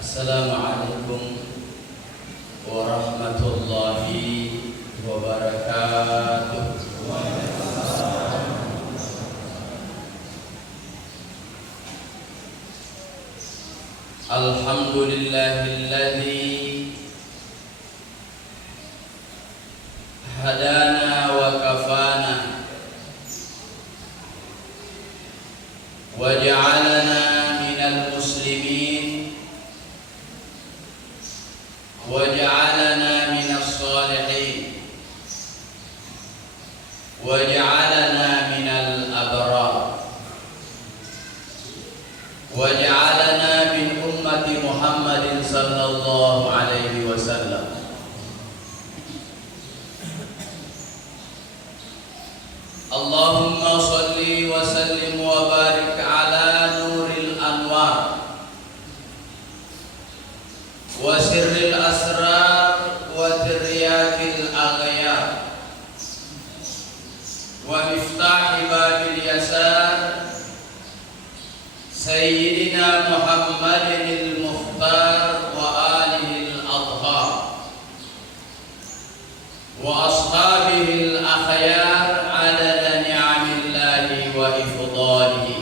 Assalamualaikum warahmatullahi wabarakatuh. Alhamdulillahilladzi hadana wa kafana wa ja'alana minal muslimin wa ja'alana minas salihin wa ja'alana minal abrar wa ja'alana min ummati Muhammadin sallallahu alaihi wasallam. Allahumma salli wa sallim wa barik ala nuril anwar wa sirril asrar wa tiryakil aghyar wa miftahi babil yasar Sayyidina Muhammadin al-Mukhtar wa alihi al-adhar wa ashabihi al-akhyar adada ni'amillahi wa ifdalihi.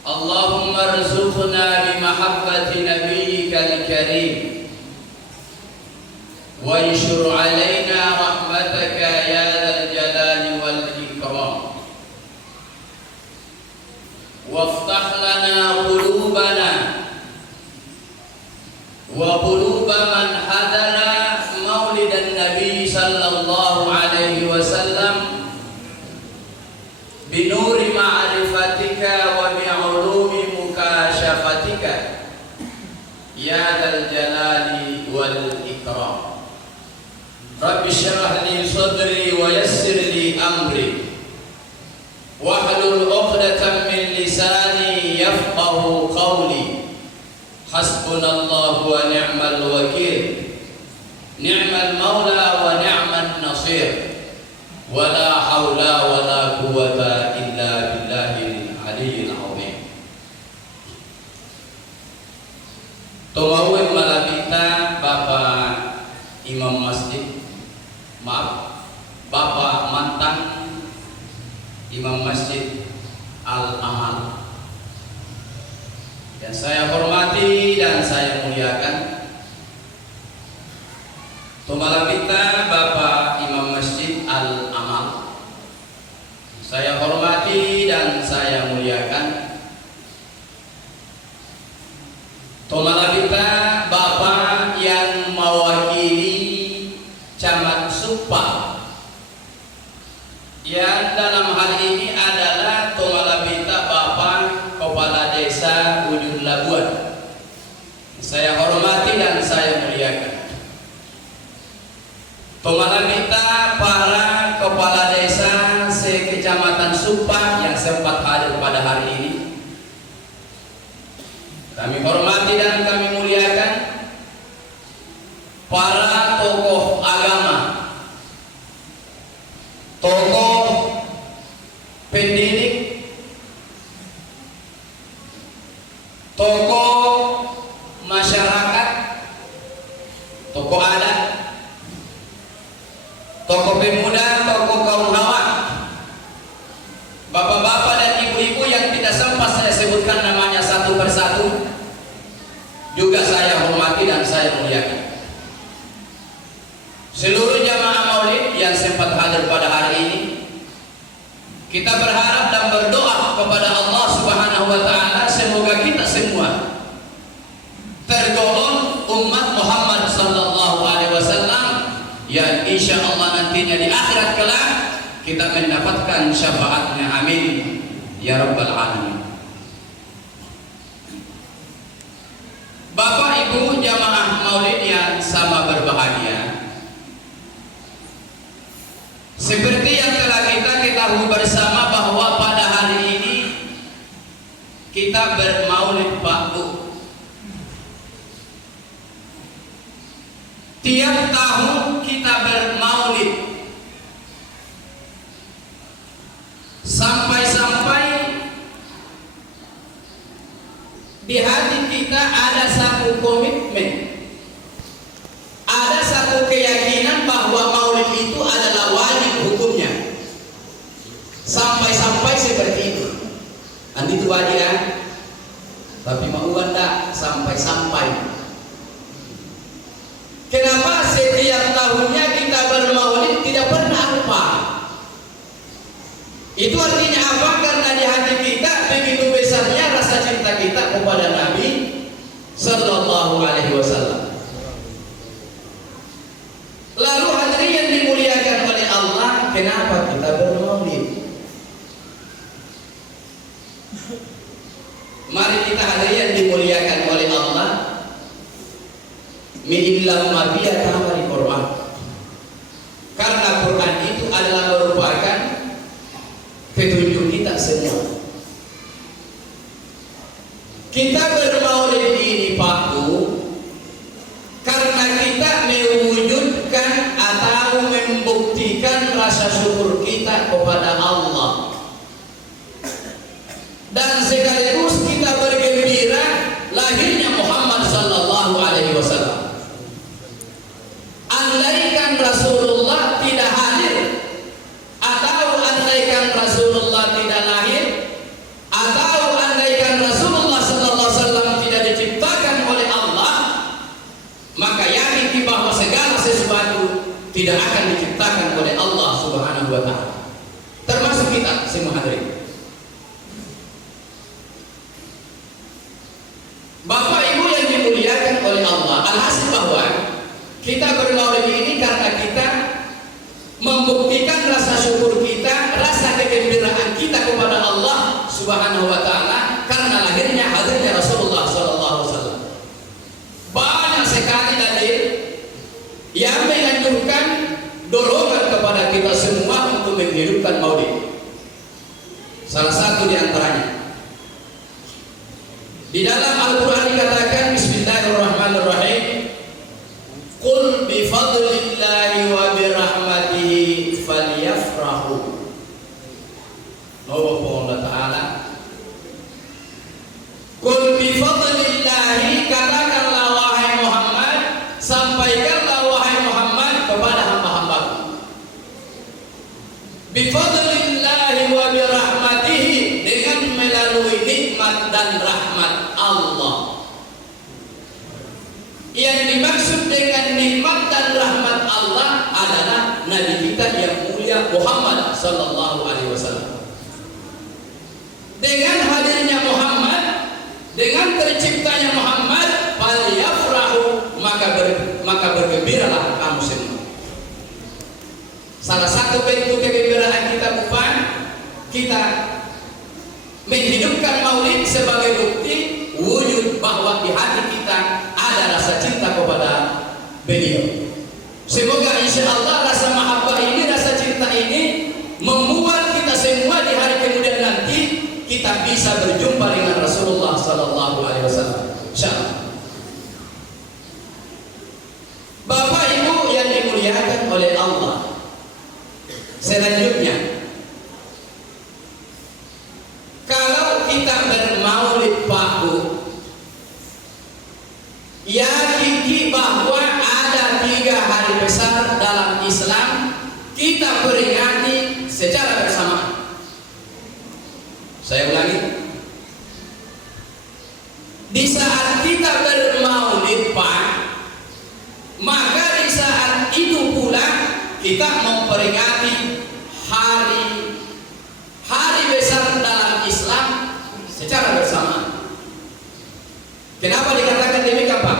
Allahumma arzuqna bimahabbati nabiyyikal karim wa anshur alaina rahmataka ya dzal jalali wal ikram. Waftah lana qulubana wa quluba man hadara maulidan nabi sallallahu alaihi wasallam binuri ma'rifatika wa bi'ulumi mukashafatika ya dzal jalali wal ikram. Rabbi shrah li sadri wa yassir li amri wahlul 'uqdatam min lisani yafqahu qawli. Hasbunallahu wa ni'mal wakil, ni'mal maula wa ni'man nasir, wa la haula wa la quwwata illa billahil aliyyil azim. Tumawin malabita Bapak Imam Masjid, maaf, Bapak mantan Imam Masjid Al-Amal yang saya hormati dan saya muliakan. Tumalabita Bapak Imam Masjid Al-Amal, saya hormati dan saya muliakan. Tumalabita Bapak yang mewakili Camat Supa, yang dalam hal ini adalah tumalabita Bapak Kepala Desa Ujung Labuan, saya hormati dan saya muliakan. Tumalabita para kepala desa se-Kecamatan Supa yang sempat hadir pada hari ini, kami hormati dan kami muliakan. Para tokoh agama, tokoh pendidik, tokoh masyarakat, tokoh adat, tokoh pemuda, tokoh kaum hawa, bapak-bapak dan ibu-ibu yang tidak sempat saya sebutkan namanya satu persatu, juga saya hormati dan saya muliakan. Seluruh jamaah maulid yang sempat hadir pada hari ini, kita berharap dan berdoa kepada Allah Subhanahu wa taala semoga kita semua tergolong umat Muhammad sallallahu alaihi wasallam yang insya Allah nantinya di akhirat kelak kita mendapatkan syafaatnya, amin ya rabbal alamin. Bapak Ibu jamaah maulid yang sama berbahagia, seperti yang telah kita ketahui bersama bahwa pada hari ini kita bermaulid Pak Bu. Tiap tahun kita bermaulid sampai-sampai satu komitmen, ada satu keyakinan bahwa maulid itu adalah wajib hukumnya. Sampai-sampai seperti itu. Nanti itu wajib kan? Tapi mau enggak sampai-sampai. Kenapa setiap tahunnya kita bermaulid tidak pernah lupa? Itu artinya apa? Karena di hati kita begitu besarnya rasa cinta kita kepada Nabi Sallallahu Alaihi Wasallam. Lalu hadirin yang dimuliakan oleh Allah, kenapa kita bermaulid? Mari kita hadirin yang dimuliakan oleh Allah, mi'illam mabiyat di Quran. Karena Quran itu adalah merupakan petunjuk kita semua. Kita bermaulid ini Pak Bu, karena kita mewujudkan atau membuktikan rasa syukur kita kepada Allah. Dan sekaligus kita bergembira lahirnya Muhammad Sallallahu Alaihi Wasallam. Andaikan Rasulullah tidak hadir, atau andaikan Rasulullah tidak lahir, atau andaikan Rasulullah Sallallahu Alaihi Wasallam tidak diciptakan oleh Allah, maka yakin bahwa segala sesuatu tidak akan diciptakan oleh Allah Subhanahu Wa Taala, termasuk kita semua hadirin. Bapak Ibu yang dimuliakan oleh Allah, alhasil bahwa kita bermaulid ini karena kita membuktikan rasa syukur kita, rasa kegembiraan kita kepada Allah Subhanahu Wa Taala karena hadirnya Rasulullah Sallallahu Alaihi Wasallam. Banyak sekali dalil yang menganjurkan dorongan kepada kita semua untuk menghidupkan maulid. Salah satu di antaranya di dalam Al-Quran dikatakan, Bismillahirrahmanirrahim, Qul bifadlillahi wa birahmatihi falyafrahu. Allah Ta'ala, Qul bifadlillahi, katakanlah wahai Muhammad, sampaikanlah wahai Muhammad kepada hamba-hambaku, bifadlillahi wa birahmatihi, dengan melalui nikmat dan rahmat Allah. Yang dimaksud dengan nikmat dan rahmat Allah adalah Nabi kita yang mulia Muhammad Sallallahu Alaihi Wasallam. Dengan hadirnya Muhammad, dengan terciptanya Muhammad, falyafrahu, maka bergembiralah kamu semua. Salah satu bentuk kegembiraan kita bukan kita menghidupkan maulid sebagai bukti wujud bahwa di hati kita ada rasa cinta kepada beliau. Semoga insya Allah rasa mahabbah ini, rasa cinta ini membuat kita semua di hari kemudian nanti kita bisa berjumpa dengan Rasulullah Sallallahu Alaihi Wasallam. Insyaallah. Bapak Ibu yang dimuliakan oleh Allah, selanjutnya, kalau kita bermaulid Pak Bu, yakini bahwa ada 3 hari besar dalam Islam kita peringati secara bersamaan. Saya ulangi, di saat kita bermaulid Pak, maka di saat itu pula kita memperingati hari besar dalam Islam secara bersamaan. Kenapa dikatakan demikian Pak?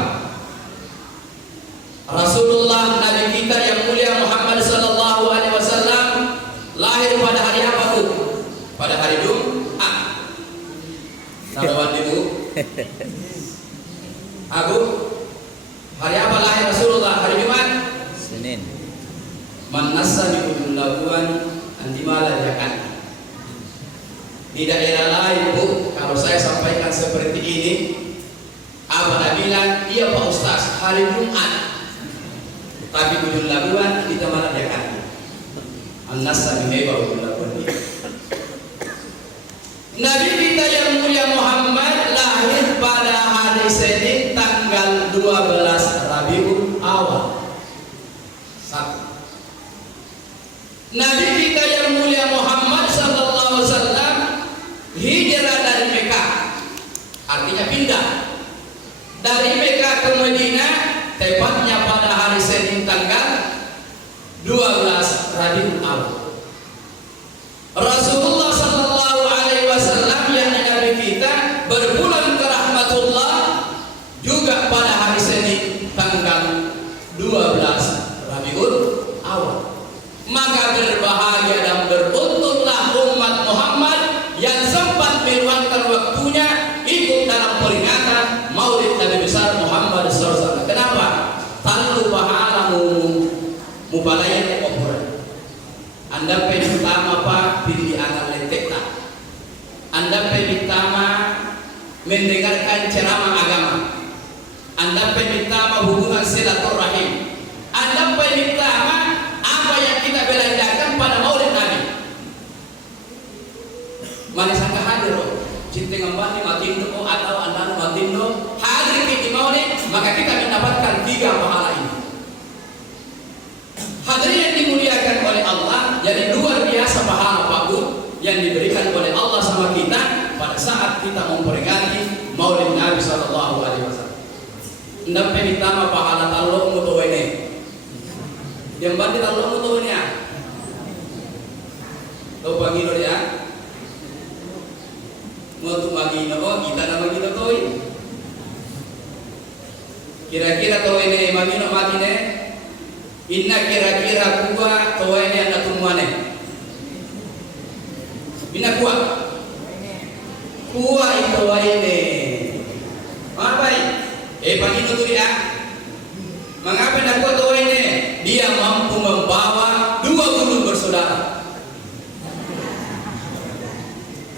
Rasulullah Nabi kita yang mulia Muhammad Sallallahu Alaihi Wasallam lahir pada hari apa Bu? Pada hari Jumat. Narawan ibu. Abu, hari apa lahir Rasulullah? Hari Jumat? Senin. Man nassa bi labuan antimala Jakarta. Di daerah lain Bu, kalau saya sampaikan seperti ini, Abah bilang, iya Pak Ustaz, hari Jumat. Tapi ujung labuan kita malah Jakarta. An-nassa bi ujung labuan. Nabi kita yang mulia Muhammad lahir pada hari Senin tanggal Senin tanggal 12 Rabiul Awal. Rasulullah sallallahu alaihi wasallam yang Nabi kita berpulang ke rahmatullah juga pada hari Senin tanggal 12 Rabiul Awal. Maka berbahagia dan beruntunglah umat Muhammad yang sempat meluangkan waktunya ikut dalam peringatan Maulid Nabi besar Muhammad SAW. Kenapa? Tanpa pahala mubalayan kuburan. Anda pertama Pak pilih agar letek tak. Anda pertama mendengarkan ceramah agama. Anda pertama hubungan silaturahim. Anda pertama apa yang kita belanjakan pada Maulid Nabi. Mari sangka hadir, cinta ngembani matindo atau anda matindo hadir di Maulid, maka kita mendapatkan 3 pahala ini. Hadirin yang dimuliakan oleh Allah, jadi luar biasa pahala Pak Bu yang diberikan oleh Allah sama kita pada saat kita memperingati Maulid Nabi Sallallahu Alaihi Wasallam. Anda pertama pahala talok mutawene. Yang bandit Allah mutawene. Tahu pangino dia? Untuk magino, kita na magino toy. Kira-kira toy ne magino matine. Inna kira-kira kuwa toy ne anda tumuane. Bina kuwa. Kuwa itu ne. Apa? Pagino tu dia. Mengapa nak kuwa toy ne? Dia mampu membawa 2 gunung bersaudara.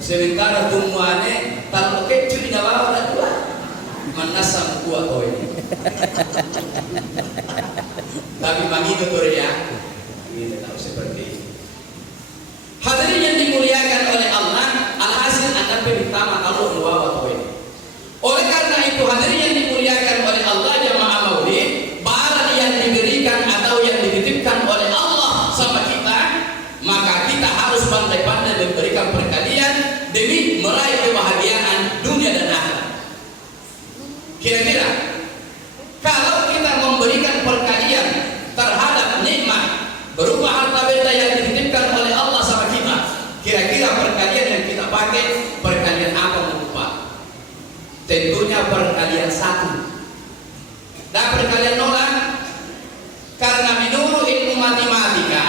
Sementara tumuane tanpa kecil di bawah tak dua. Manasam kuat toy. Tapi bagi itu ya, ini tahu seperti ini. Hadirin yang dimuliakan oleh Allah, alhasil Anda pertama kalau membawa toy. Oleh karena itu hadirin yang dimuliakan oleh Allah jamaah Maulid, barang yang diberikan atau yang dititipkan oleh Allah sama kita, maka kita harus pandai-pandai memberikan perkalian demi meraih kebahagiaan dunia dan akhirat. Kira-kira kalau kita memberikan perkalian terhadap nikmat berupa harta benda yang dititipkan oleh Allah sama kita, kira-kira perkalian yang kita pakai perkalian apa berupa? Tentunya perkalian 1. Dan perkalian 0, karena menurut ilmu matematika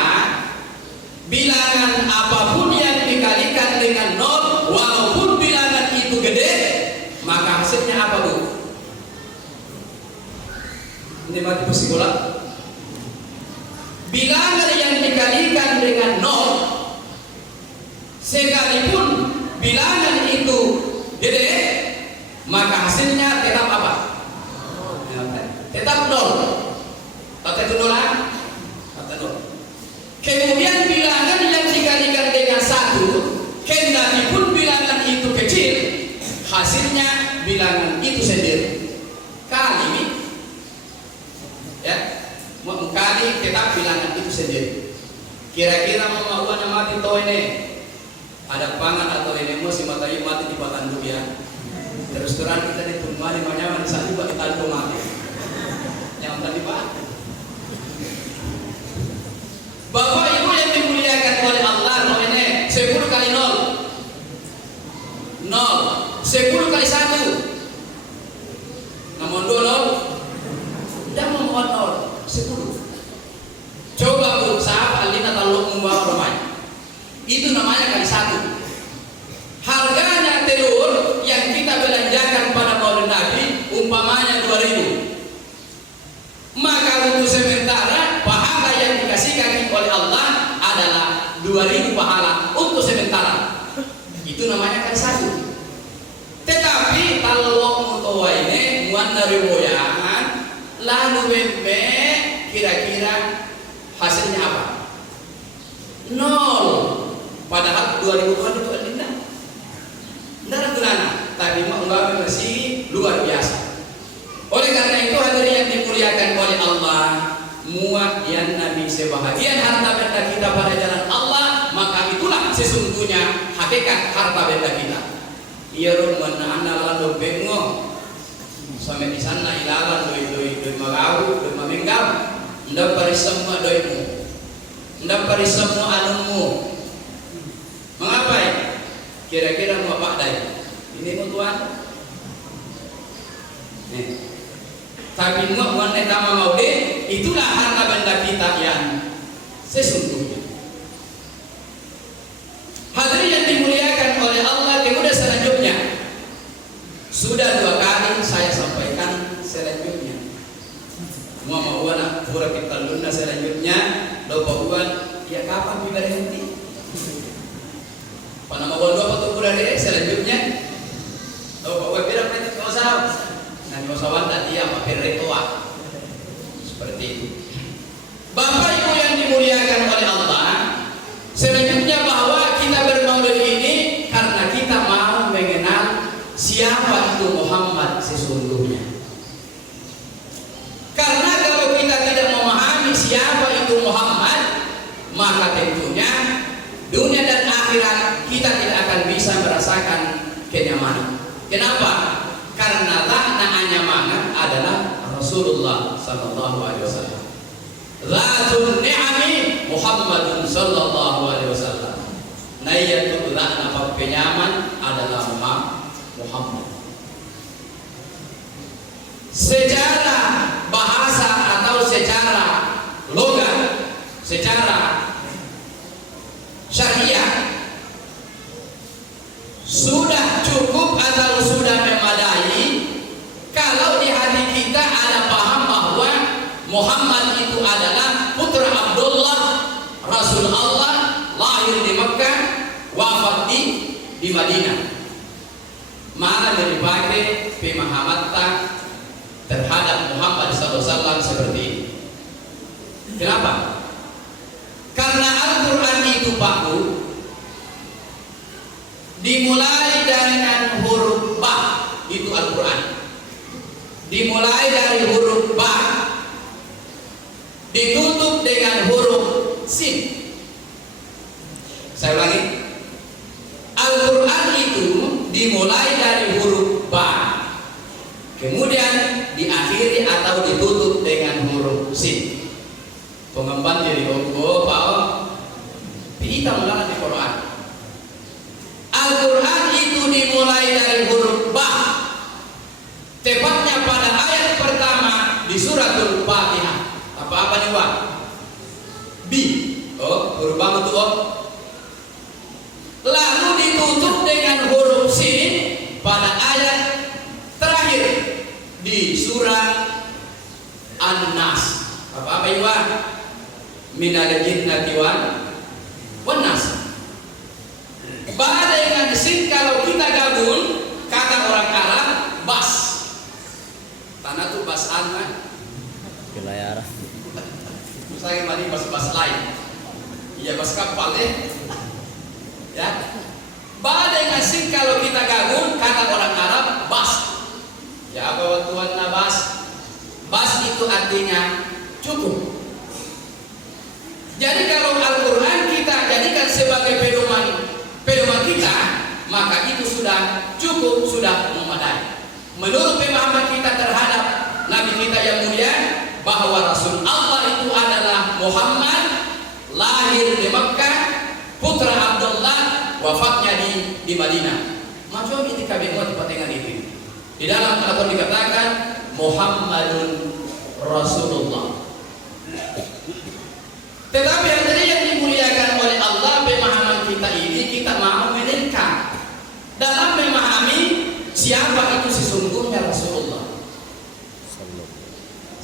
bilangan apapun yang dikalikan dengan 0 walaupun bilangan itu gede, maka hasilnya apa Bu? Ini mati psikola. Bilangan yang dikalikan dengan 0 sekalipun bilangan itu gede, maka hasilnya tetap apa? Tetap 0. Kata itu 0. Kata 0. Kemudian bilangan yang dikalikan dengan 1, kendati pun bilangan itu kecil, hasilnya bilangan itu sendiri kali, ya, mengkali tetap bilangan itu sendiri. Kira-kira mau mati toh ini ada pangan atau ini masih mati di patanduk ya. Terus terang kita di rumah di mana saat juga kita mati. Yang tadi Pak. Bapak Ibu yang dimuliakan oleh Allah, 10 kali 0. 0. 10 kali 1. Namun 2 0. Dan memohon 0. 10. Coba Bu, sahabat Alina tahu membawa rumah. Itu namanya kali 1. Harganya telur yang kita belanjakan pada Maulid Nabi umpamanya 2.000. Maka untuk sementara pahala yang dikasihkan oleh Allah adalah 2.000 pahala untuk sementara. Itu namanya kan 1. Tetapi kalau mutawa ini muanna riwayat lalu bembe kira-kira hasilnya apa? 0. Padahal 2.000 Tuhan itu adinda. Tidak ada gunanya. Tapi menganggap masih luar biasa. Oleh karena itu hadirin yang dimuliakan oleh Allah, muat yang Nabi sebahagian harta benda kita pada jalan Allah, maka itulah sesungguhnya hakikat harta benda kita. Ia rumah anak lalu bengong sampai di sana ilalan doi magau, doi mamenggal, ndak pari semua doimu, ndak pari semua anumu. Mengapa ya? Kira-kira mau Pak Dai? Ini mau Tuhan? Tapi mau wanita mau deh, itulah harta benda kita yang sesungguhnya. Hadirin yang dimuliakan oleh Allah, kemudian selanjutnya sudah 2 kali saya sampaikan selanjutnya. Mau anak pura kita luna selanjutnya, lupa buat ya kapan berhenti? Pada mau dua foto pura deh selanjutnya. Lupa buat berapa menit kau saham? Nanti kau saham tadi apa berretua? Seperti itu. Bapak Ibu yang dimuliakan oleh Allah, selanjutnya bahwa kita bermaulid ini karena kita mau mengenal siapa itu Muhammad sesungguhnya. Karena kalau kita tidak memahami siapa itu Muhammad, maka tentunya dunia dan akhirat kita tidak akan bisa merasakan kenyamanan. Kenapa? Karena lakna anyamangan adalah Rasulullah sallallahu alaihi wasallam. Zatun ni'ami Muhammadun sallallahu alaihi wasallam. Nayatul lakna penyaman adalah Muhammad. Secara bahasa atau secara logat, secara syariah sudah cukup atau sudah memadai kalau di hati kita ada paham bahwa Muhammad itu adalah putra Abdullah, Rasul Allah, lahir di Mekah, wafat di Madinah. Mana dipakai pemahaman terhadap Muhammad SAW seperti ini. Kenapa? Karena Al-Quran itu Pak Bu, dimulai dengan huruf ba, itu Al-Quran. Dimulai dari huruf ba, ditutup dengan huruf sin. Saya ulangi, Al-Quran itu dimulai dari huruf ba, kemudian diakhiri atau ditutup dengan huruf sin. Pengemban jadi kita mengenal di Quran. Al-Quran itu dimulai dari huruf ba, tepatnya pada ayat pertama di suratul Fatihah. Apa nih Pak? Bi. Oh, huruf ba itu oh. Lalu ditutup dengan huruf sin pada ayat terakhir di surah An-Nas. Apa itu Pak? Minal jinnati wan nas. Pada dengan sin kalau kita gabung, kata orang Arab bas. Tanah tuh bas anna. Kelayar. Saya kemarin bas lain. Iya bas kapal ya. Pada dengan sin kalau kita gabung, kata orang Arab bas. Ya bahwa Tuhan bas. Bas itu artinya cukup. Jadi kalau Al-Quran kita jadikan sebagai pedoman kita, maka itu sudah cukup, sudah memadai. Menurut pemahaman kita terhadap Nabi kita yang mulia, bahwa Rasul Allah itu adalah Muhammad, lahir di Mekah, putra Abdullah, wafatnya di Madinah. Macam itu kami buat di patengan itu. Di dalam Al-Quran dikatakan Muhammadun Rasulullah. Tetapi yang dimuliakan oleh Allah, pemahaman kita ini kita mau meningkat dalam memahami siapa itu sesungguhnya Rasulullah.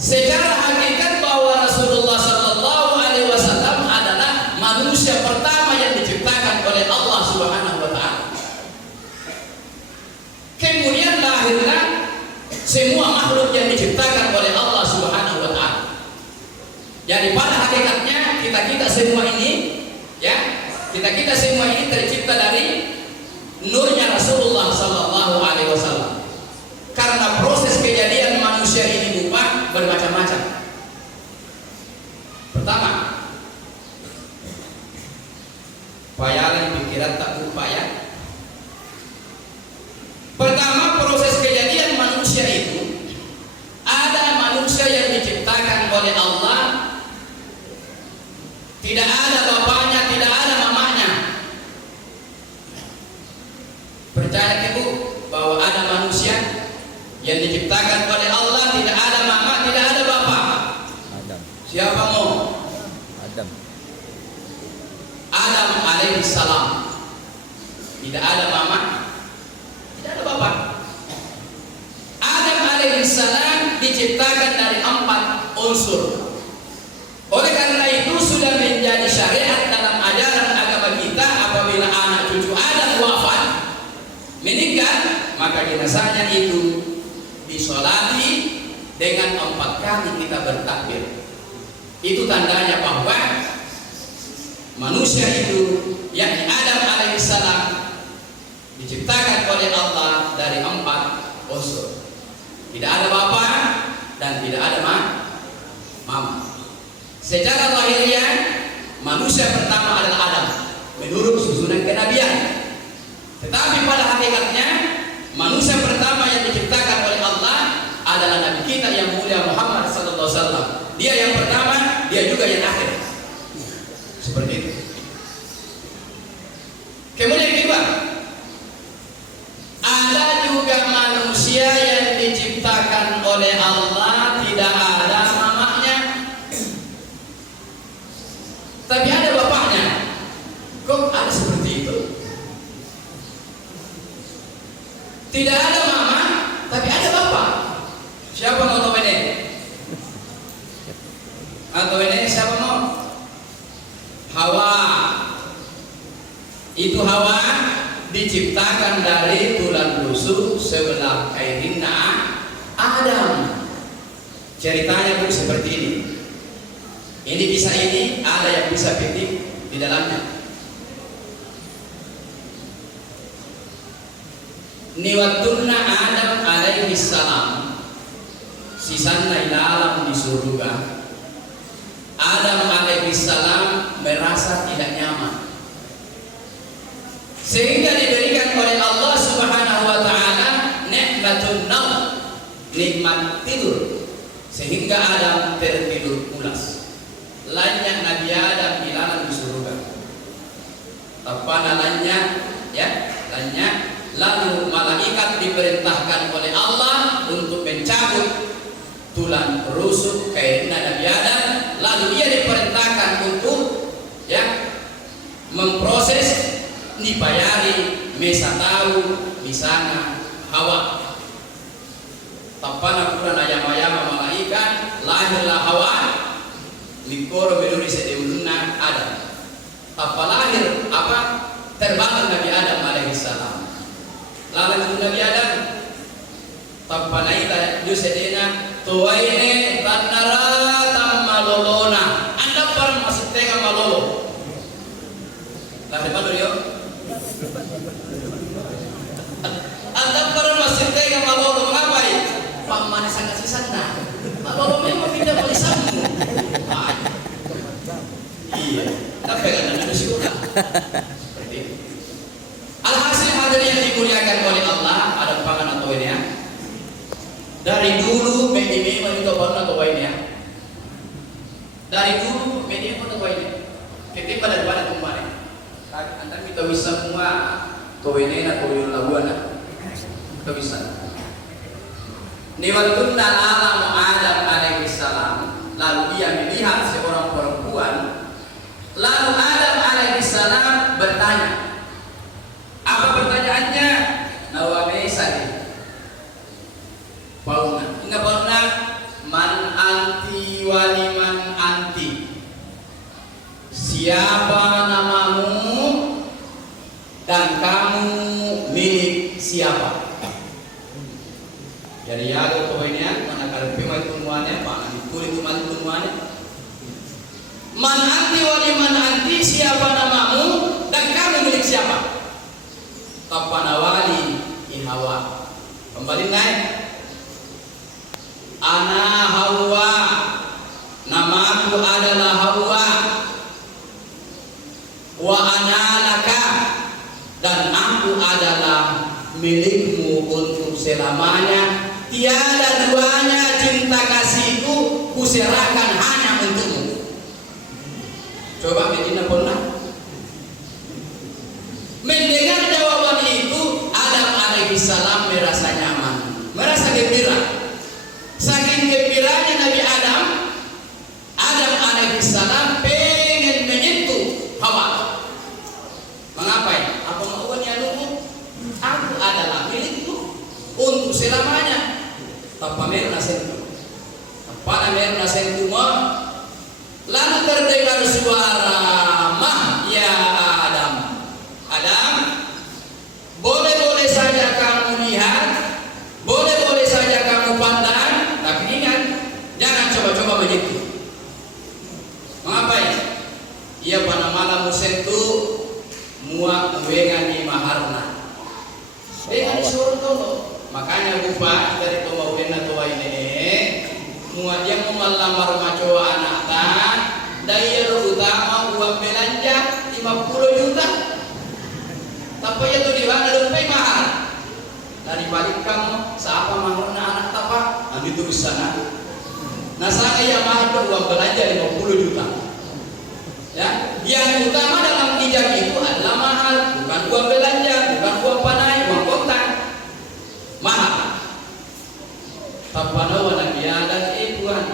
Secara hakikat bahwa Rasulullah Sallallahu Alaihi Wasallam adalah manusia pertama yang diciptakan oleh Allah Subhanahu Wa Taala. Kemudian lahirlah semua makhluk yang diciptakan oleh Allah Subhanahu Wa Taala. Jadi pada hakikatnya kita semua ini, ya, kita semua ini tercipta dari nurnya Rasulullah Sallallahu Alaihi Wasallam. Karena proses kejadian manusia ini berubah bermacam-macam. Pertama, payalan pikiran tak upaya. Pertama, proses kejadian manusia itu ada manusia yang diciptakan oleh Allah Tidak ada bapaknya, tidak ada mamanya. Percaya ibu bahwa ada manusia yang diciptakan oleh Allah, tidak ada mama, tidak ada bapak. Adam. Siapa mau? Adam. Adam alaihi salam. Tidak ada mama, tidak ada bapak. Adam alaihi salam diciptakan dari 4 unsur. Oleh karena itu sudah menjadi syariat dalam ajaran agama kita, apabila anak cucu Adam wafat, meninggal, maka jenazahnya itu disolati dengan 4 kali kita bertakbir. Itu tandanya bahwa manusia itu, yakni Adam alaihissalam, diciptakan oleh Allah dari 4 unsur. Tidak ada bapak dan tidak ada mama. Secara lahiriah, manusia pertama adalah Adam menurut susunan kenabian. Tetapi pada hakikatnya, manusia pertama yang diciptakan oleh Allah adalah Nabi kita yang mulia Muhammad SAW. Dia yang pertama, dia juga yang akhir. Seperti itu. Kemudian kedua, ada juga manusia yang diciptakan oleh Allah tidak ada mamanya, tapi ada bapaknya. Kok ada seperti itu? Tidak ada mama, tapi ada bapak. Siapa mau tahu ini? Atau ini siapa mau? Hawa. Itu Hawa diciptakan dari tulang rusuk sebelah kainina Adam. Ceritanya pun seperti ini. Ini bisa ini, ada yang bisa petik di dalamnya. Niwatunna Adam alaihi salam sisanna ila alam di surga. Adam alaihi salam merasa tidak nyaman, sehingga diberikan oleh Allah Subhanahu wa taala nikmatun naum, nikmat tidur, sehingga Adam tertidur pulas. Lanyak Nabi Adam di alam di surga. Apa namanya? Ya, lanyak. Lalu malaikat diperintahkan oleh Allah untuk mencabut tulang rusuk kainnya Nabi Adam. Lalu ia diperintahkan untuk memproses dipayari mesa tahu di sana Hawa. Tapana kurang ayam-ayam malaikat lahirlah Hawa. Likoro menuri sedeulna Adam. Tapa lahir apa? Terbangun Nabi Adam alaihissalam. Lalu Nabi Adam tampanaita jusedena tuwaine tanara tamalolona. Anda parang masih tega malolo. Lalu apa dia? Anda parang masih tega malolo ngapai? Pamanis sangat sisana. Malolo memang tidak malisamu. Iya, tapi kan ada syukur. Seperti itu. Alhasil hadirin yang dimuliakan oleh Allah, ada pangan atau ini ya. Dari dulu media juga pernah atau ini ya. Dari dulu media pernah atau ini. Ketika daripada kemarin, anda kita bisa semua atau ini atau yang laguan, kita bisa. Niwatunna alam Adam alaihissalam. Lalu dia melihat seorang perempuan. Lalu Adam alaihissalam bertanya. Apa pertanyaannya? Nawamesari. Pauna. Ingat pauna? Man anti waliman anti. Siapa namamu dan kamu milik siapa? Jadi ya pokoknya mana kalau pemai tumuannya pak, dikulit tumuannya. Man anti waliman anti, siapa namamu dan kamu milik siapa? Kapanawali Hawa. Kembali naik. Ana Hawa. Namaku adalah Hawa. Wa ana laka, dan aku adalah milikmu untuk selamanya. Tiada duanya cinta kasihku kuserahkan hanya untukmu. Coba alaihissalam pengen menyentuh Hawa. Mengapa ya? Apa maunya lu? Aku adalah milikmu untuk selamanya. Tanpa merna sentuh. Tanpa merna sentuh mah. Lalu terdengar suara, "Mah ya Adam. Adam, boleh-boleh saja kamu lihat, boleh-boleh saja kamu pandang, tapi ingat, jangan coba-coba menyentuh." Mengapa ya? Ia pada malam sentuh muak mengani maharna. Dengan suruh tolong. Makanya lupa dari pemawena tua ini muat yang melamar macoa anak tak daya utama uang belanja 50 juta. Tapi itu di mana lupa mahar. Dari balik kamu siapa maharna anak tak ambil tulis sana. Nah saya mahar uang belanja 50 juta. Ya, yang utama dalam ijab itu adalah mahar, bukan uang belanja, bukan uang panai, uang kontak. Mahar. Tapanawa Nabi Adam Tuhan.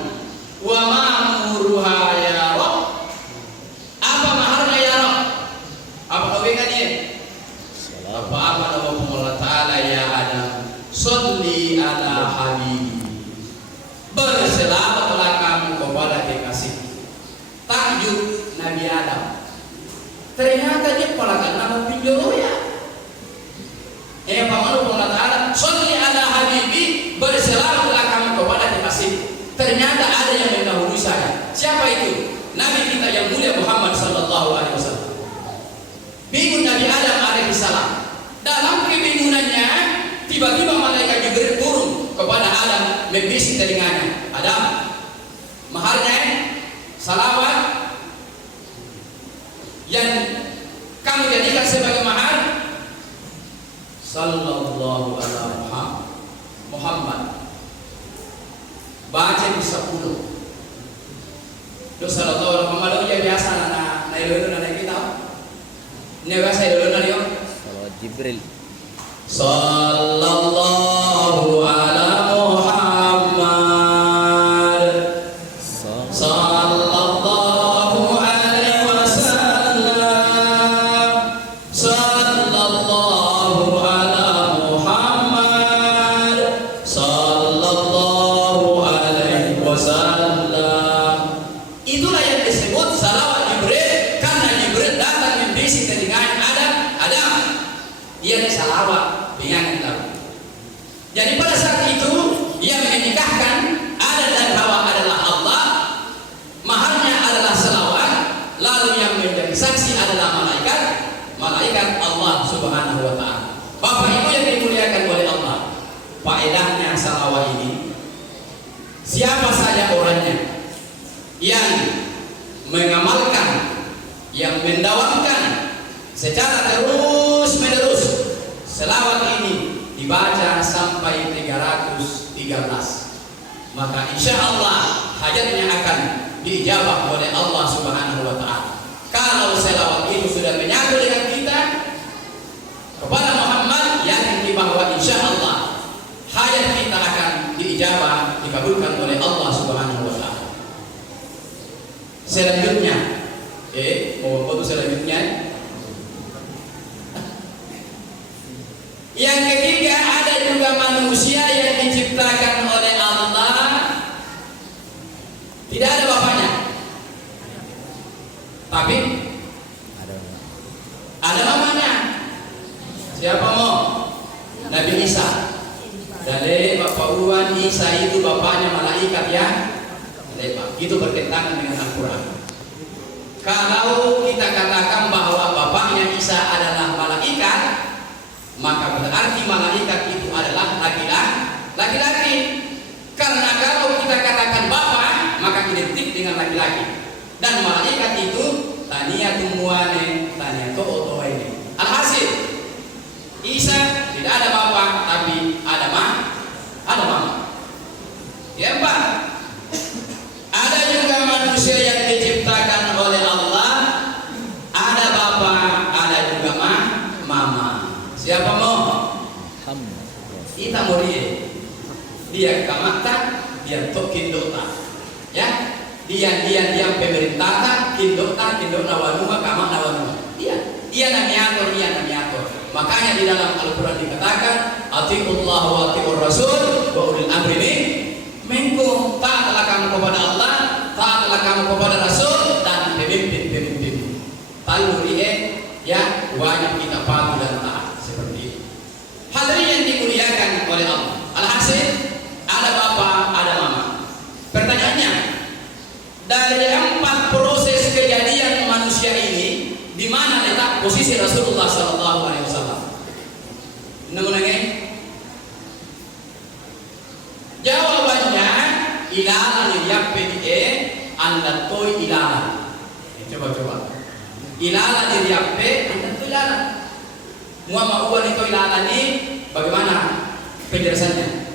Wa ma'muruha ya Rabb. Apa maharnya ya Rabb? Apa kawengannya? Apa nama Allah Ta'ala ya Adam? Sholli ala habibi. Berselamatlah kamu kepada kekasih. Takjub Nabi Adam. Ternyata dia pelakan nama pinjolo ya. Paman Allah Ta'ala sholli ala habibi, berselamatlah kamu kepada kekasih. Ternyata ada yang mendahului saya. Siapa itu? Nabi kita yang mulia Muhammad sallallahu alaihi wasallam. Bingung Nabi Adam alaihi salam. Dalam kebingungannya, tiba-tiba malaikat Jibril turun kepada Adam membisik telinganya. Adam, maharnya salawat yang kamu jadikan sebagai mahar sallallahu alaihi Muhammad. Baca di 10. Dosa sallallahu alaihi Muhammad ya biasa na ilmu na kita. Ini biasa ilmu na dia. Salawat Jibril. Sallallahu ala Muhammad. Sallallahu alaihi wasallam. Sallallahu ala Muhammad. Sallallahu alaihi wasallam. Itulah yang disebut salawat Jibril, karena Jibril datang membisik telinga Adam. Ia salawat dengan Adam. Jadi pada saat itu yang menikahkan Adam dan Hawa adalah Allah, maharnya adalah salawat, lalu yang menjadi saksi adalah malaikat Allah Subhanahu wa Ta'ala. Bapak Ibu yang dimuliakan oleh Allah, faedahnya salawat ini, siapa saja orangnya yang mengamalkan, yang mendawamkan secara terus menerus selawat ini dibaca sampai 313, maka insya Allah hajatnya akan diijabah oleh Allah Subhanahu wa Ta'ala. Kalau selawat itu sudah menyatu dengan kita kepada Muhammad, yakin bahwa insya Allah hajat kita akan diijabah, dikabulkan oleh Allah Subhanahu wa Ta'ala. Selanjutnya, mau foto selanjutnya. Yang ketiga, ada juga manusia yang diciptakan oleh Allah, tidak ada bapaknya, tapi ada mamanya. Siapa mau? Nabi Isa. Dari Bapak Uwan, Isa itu bapaknya malaikat ya. Itu bertentangan dengan Al-Quran. Kalau kita katakan bahwa bapaknya Isa adalah malaikat, maka berarti malaikat itu adalah laki-laki. Karena kalau kita katakan bapak, maka identik dengan laki-laki. Dan malaikat itu tania tumuane, tania to ini. Alhasil, Isa tidak ada bapak, tapi ada mama. Ya Pak. Ada juga manusia yang diciptakan oleh Allah, ada bapak, ada juga mama. Siapa mau? Kita mau dia kamata, dia tokin dota. Ya, dia Iyan pemerintah kindok nawanuma kama nawanuma. Iya namiatur. Makanya di dalam Al-Quran dikatakan atiullah wa atiur rasul wa ulil amri minkum. Taatlah kamu kepada Allah, taatlah kamu kepada Rasul dan pemimpin. Taluri'e ya wajib kita patuh dan taat seperti itu. Hadirin yang dimuliakan oleh Allah. Alhasil ada bapak, ada mama. Pertanyaannya, dari 4 proses kejadian manusia ini, di mana letak posisi Rasulullah Sallallahu Alaihi Wasallam? Nunggu-nunggu. Jawabannya ilalan yang PDE anda toy ilalan. Coba. Ilalan yang P anda toy ilalan. Muhammad itu ilalan ini bagaimana penjelasannya?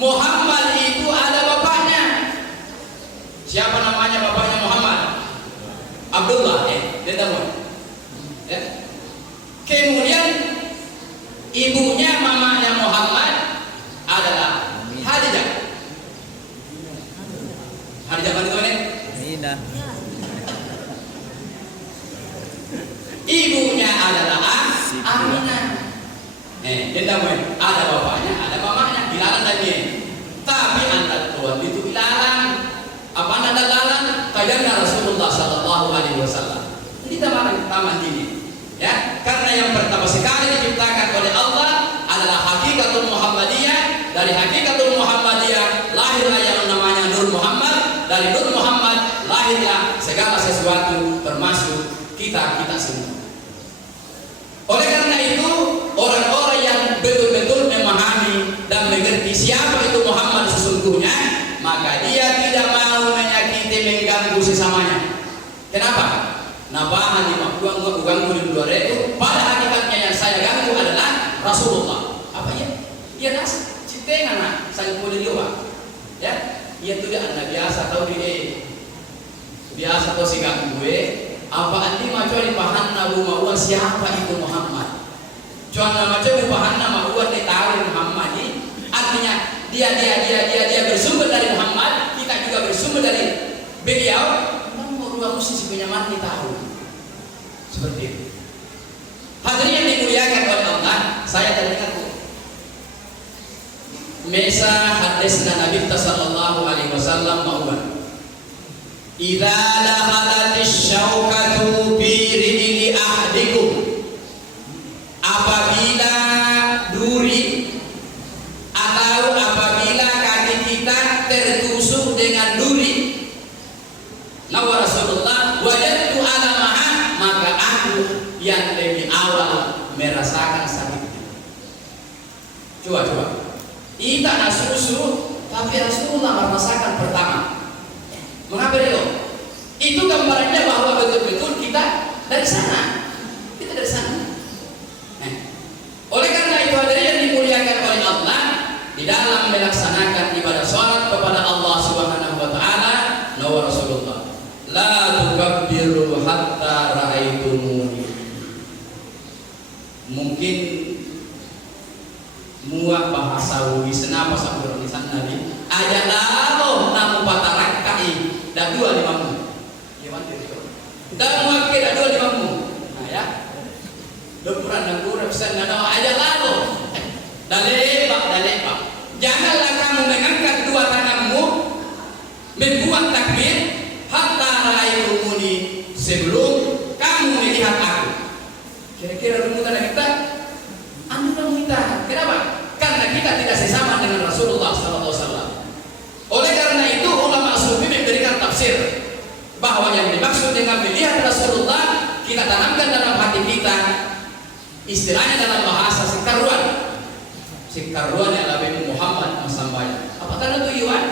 Muhammad itu ada bapaknya. Siapa namanya bapaknya Muhammad? Abdullah. Ya. Kemudian ibunya mamanya Muhammad adalah Khadijah. Khadijah mana? Nina. Ibunya adalah Aminah. Ada bapaknya, ada mamanya, ilalan tadi. Tapi anda tuan itu ilalan. Apa anda ilalan? Kajian Rasulullah Sallallahu Alaihi Wasallam. Ini taman ini. Ya, karena yang pertama sekali diciptakan oleh Allah adalah hakikatul Muhammadiyah. Dari hakikatul Muhammadiyah lahirlah yang namanya Nur Muhammad. Dari Nur Muhammad lahirlah segala sesuatu termasuk kita semua. Oleh karena itu orang-orang yang betul-betul memahami dan mengerti siapa itu Muhammad sesungguhnya, maka dia tidak mau menyakiti, mengganggu sesamanya. Kenapa? Nabahan di makuang ganggu di luar itu. Pada hakikatnya yang saya ganggu adalah Rasulullah. Apa ya? Dia nas citengan nak saya boleh lihat. Ya, dia tuh dia anak biasa tahu dia biasa tahu si ganggu gue. Apa anti macam ni bahan nabu mauan siapa itu Muhammad? Cuman macam bahan nama mauan dia tahu Muhammad ni. Artinya dia bersumber dari Muhammad, kita juga bersumber dari beliau. Nomor 2 mesti sebenarnya mati tahu. Seperti itu. Hadirin yang dimuliakan oleh Allah, saya teringat Mesa hadisna Nabi sallallahu alaihi wasallam mauan. Idza lahalatis syaukatu bi rijli ahdikum. Apabila duri atau apabila kaki kita tertusuk dengan duri, lawa Rasulullah wajadtu alamaha, maka aku yang lebih awal merasakan sakit. Coba. Kita nasusu, tapi Rasulullah merasakan pertama. Mengapa itu? Itu gambarannya bahwa betul-betul kita dari sana. Kita dari sana. Oleh karena itu hadirin yang dimuliakan oleh Allah, di dalam melaksanakan ibadah salat kepada Allah Subhanahu wa taala, nawa Rasulullah, la tukabbiru hatta ra'aitumuni. Mungkin muak bahasa wisna pas berlisan Nabi aja lalu namu patarakai dak 2 limamu gimana itu dak muak ke dak 2 limamu nah ya lepuran dan kurang pesan ada aja lalu dalek janganlah kamu mengangkat 2 tanganmu membuat takbir hatta ra'aitumuni sebelum kamu melihat aku. Kira-kira rumusan kita kita. Kenapa? Karena kita tidak sesama dengan Rasulullah SAW. Oleh karena itu ulama sufi memberikan tafsir bahwa yang dimaksud dengan melihat Rasulullah kita tanamkan dalam hati kita, istilahnya dalam bahasa sikaruan yang Nabi Muhammad SAW. Apa tanda itu iwan?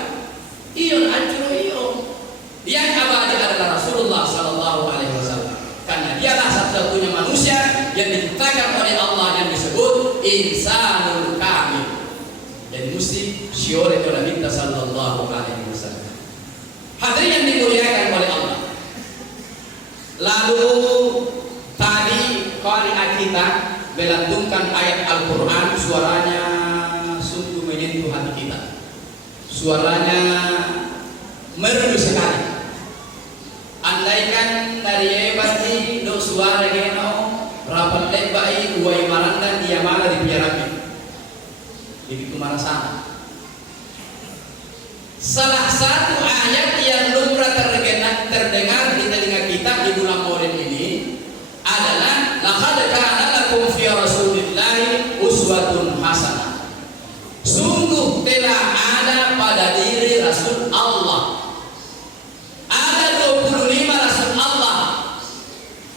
Iyon ancur iyon. Yang abadi adalah Rasulullah SAW. Karena dialah satu-satunya manusia yang diciptakan oleh Allah yang disebut insanul kamil. Jadi mesti syiar itu Nabi sallallahu alaihi wasallam. Hadirin yang dimuliakan oleh Allah. Lalu tadi qari'ah kita melantunkan ayat Al-Qur'an, suaranya sungguh menyentuh hati kita. Suaranya merdu sekali. andaikan dari ebati do suara geno rapat lebai uai marandan dia mana di piarapi begitu mana sana. Salah satu ayat yang lumrah terdengar di telinga kita di bulan Maulid ini adalah laqad kana lakum fi rasulillahi uswatun hasanah. Sungguh telah ada pada diri Rasul Allah. Ada 25 Rasul Allah.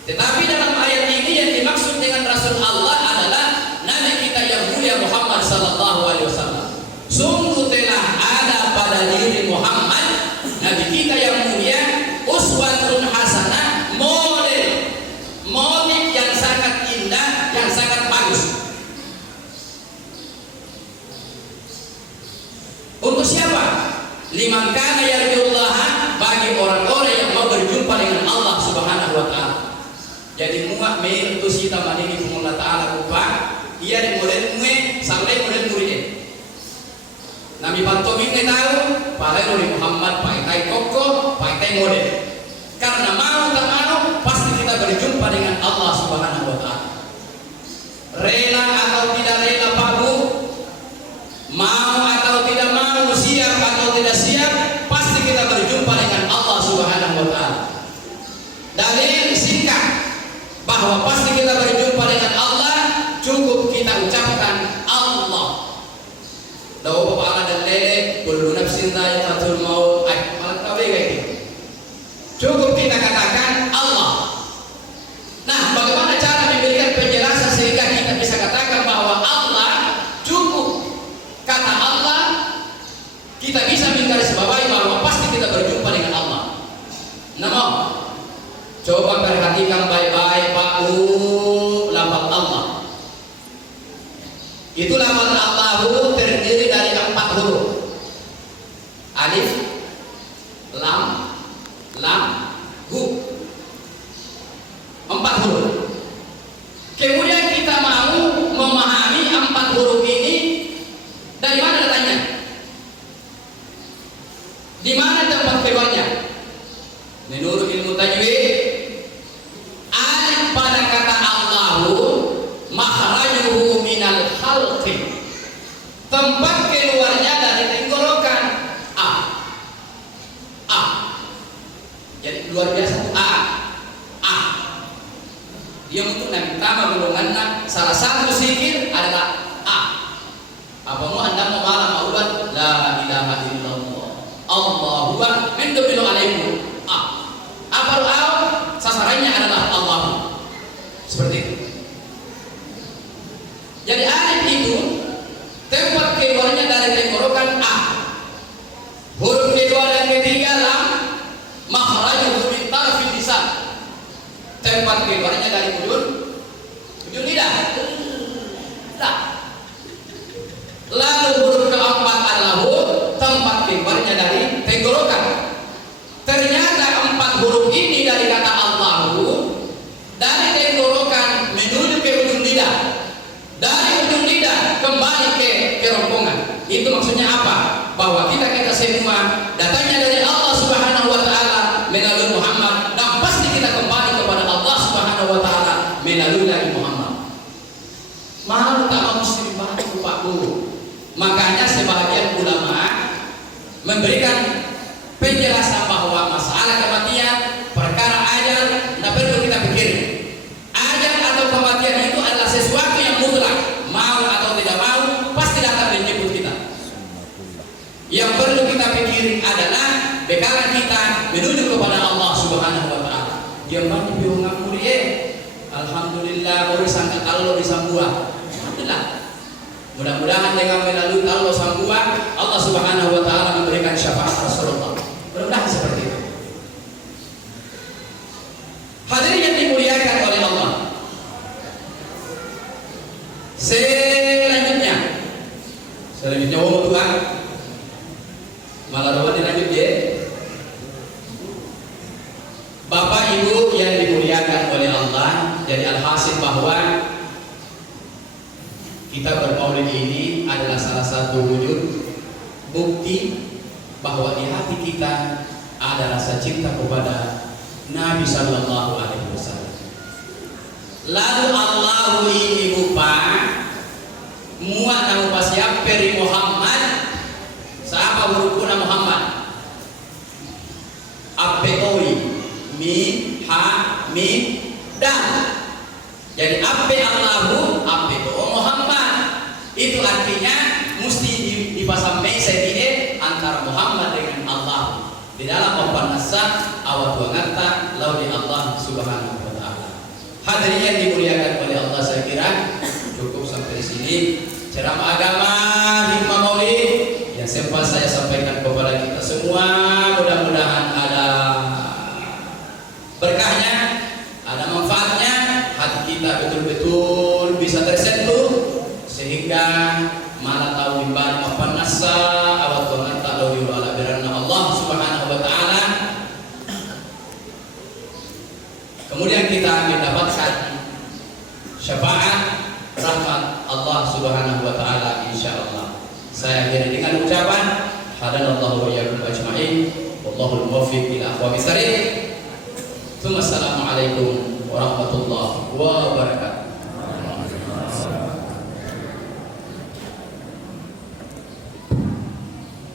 Tetapi dalam ayat ini yang dimaksud dengan Rasul Allah adalah Nabi kita yang mulia Muhammad sallallahu alaihi wasallam. Sungguh telah ada pada diri Muhammad Nabi kita yang mulia uswatun hasanah, model yang sangat indah, yang sangat bagus. Untuk siapa? Liman kana yarjullaha, bagi orang-orang yang mau berjumpa dengan Allah Subhanahu wa taala. Jadi muak me itu sita manini kumullah taala kupa, ia di model mue sampai model muridnya. Nabi Pantomin tahu, pakai Nabi Muhammad, pakai koko, pakai model. Karena mau tak mau, pasti kita berjumpa dengan Allah Subhanahu wa taala. Rela atau tidak rela Pak Bu, mau atau tidak mau, siap atau tidak siap, pasti kita berjumpa dengan Allah Subhanahu wa taala. Dalil singkat bahwa pasti kita berjumpa dengan Allah, cukup kita ucapkan Allah. Dawa bapak dan lele, kullu nafsin dha'iqatul maut. Malah tahu kayak gitu. Cukup kita katakan Allah. Nah, bagaimana cara memberikan penjelasan sehingga kita bisa katakan bahwa Allah cukup kata Allah, kita bisa menggarisbawahi bahwa pasti kita berjumpa dengan Allah. Nama, coba perhatikan baik-baik Pak Bu, lafaz Allah. Itu lafaz Allahu terdiri dari 4 huruf. Alif, lam, hu. 4 huruf. Kemudian kita mau memahami 4 huruf ini dari mana datangnya? Di mana tempat keluarnya? Menurut ilmu tajwid, alif pada kata Allahu makhrajuhu minal khalqi, tempat keluarnya dari tenggorokan. A. Jadi luar biasa tuh A. Dia untuk Nabi pertama golongannya salah satu zikir adalah A. Apa mau anda mau malam maubat la ilaha illallah Allahu akbar mendobilu alaikum A. Apa doa sasarannya adalah Allah. Seperti itu. Jadi alif itu tempat keluarnya dari tenggorokan A. Huruf kedua dan ketiga lam, makhrajuhu min tarfil lisan. Tempat keluarnya dari ujung lidah. Lalu huruf keempat adalah tempat keluarnya dari tenggorokan. Ternyata 4 huruf ini dari kata Allahu dari tenggorokan menuju ke ujung lidah. Dari ujung lidah kembali ke kerongkongan. Itu maksudnya apa? Bahwa kita semua datangnya dari Allah Subhanahu wa taala melalui Muhammad, dan pasti kita kembali kepada Allah Subhanahu wa taala melalui Nabi Muhammad. Mau tak mau mesti dibantu Pak Bu. Makanya sebagian ulama memberikan penjelasan bahwa masalah kematian perkara ajal tidak perlu kita pikir. Ajal atau kematian itu adalah sesuatu yang mutlak, mau atau tidak mau pasti datang menjemput kita. Yang perlu kita pikirin adalah bekalan kita menuju kepada Allah Subhanahu wa taala. Yang mana biungan mulia, alhamdulillah baru sangka kalau disambua. Alhamdulillah. Mudah-mudahan dengan melalui Allah sambua, Allah Subhanahu wa taala memberikan syafaat Rasulullah. Mudah-mudahan seperti itu. Hadirin yang dimuliakan oleh Allah. Selanjutnya Tuhan malah rawan dilanjut ya. Bapak Ibu yang dimuliakan oleh Allah, jadi alhasil bahwa kita bermaulid ini adalah salah satu wujud bukti bahwa di hati kita ada rasa cinta kepada Nabi Sallallahu Alaihi Wasallam. Lalu Allahu ini rupa muat nama pasiap peri Muhammad. Siapa hurufnya Muhammad? Apeoi mi ha mi dan. Jadi ape Allahu ape Muhammad. Itu artinya mesti dipasang mesedie antara Muhammad dengan Allah. Di dalam papan nasab awat wangata lauli Allah Subhanahu wa taala. Hadirin yang dimuliakan oleh Allah, saya kira cukup sampai di sini ceramah agama hikmah maulid yang sempat saya sampaikan kepada kita semua. Mudah-mudahan ada berkahnya, ada manfaatnya, hati kita betul-betul bisa tersentuh sehingga malah tahu ibadah apa nasa awat Tuhan tak lalu ala berana Allah Subhanahu wa taala. Kemudian kita mendapatkan syafaat rahmat Allah Subhanahu wa taala insyaallah. Saya akhiri dengan ucapan hadanallahu wa iyyakum ajmain wallahul muwaffiq ila aqwamit thariq. Assalamualaikum warahmatullahi wabarakatuh.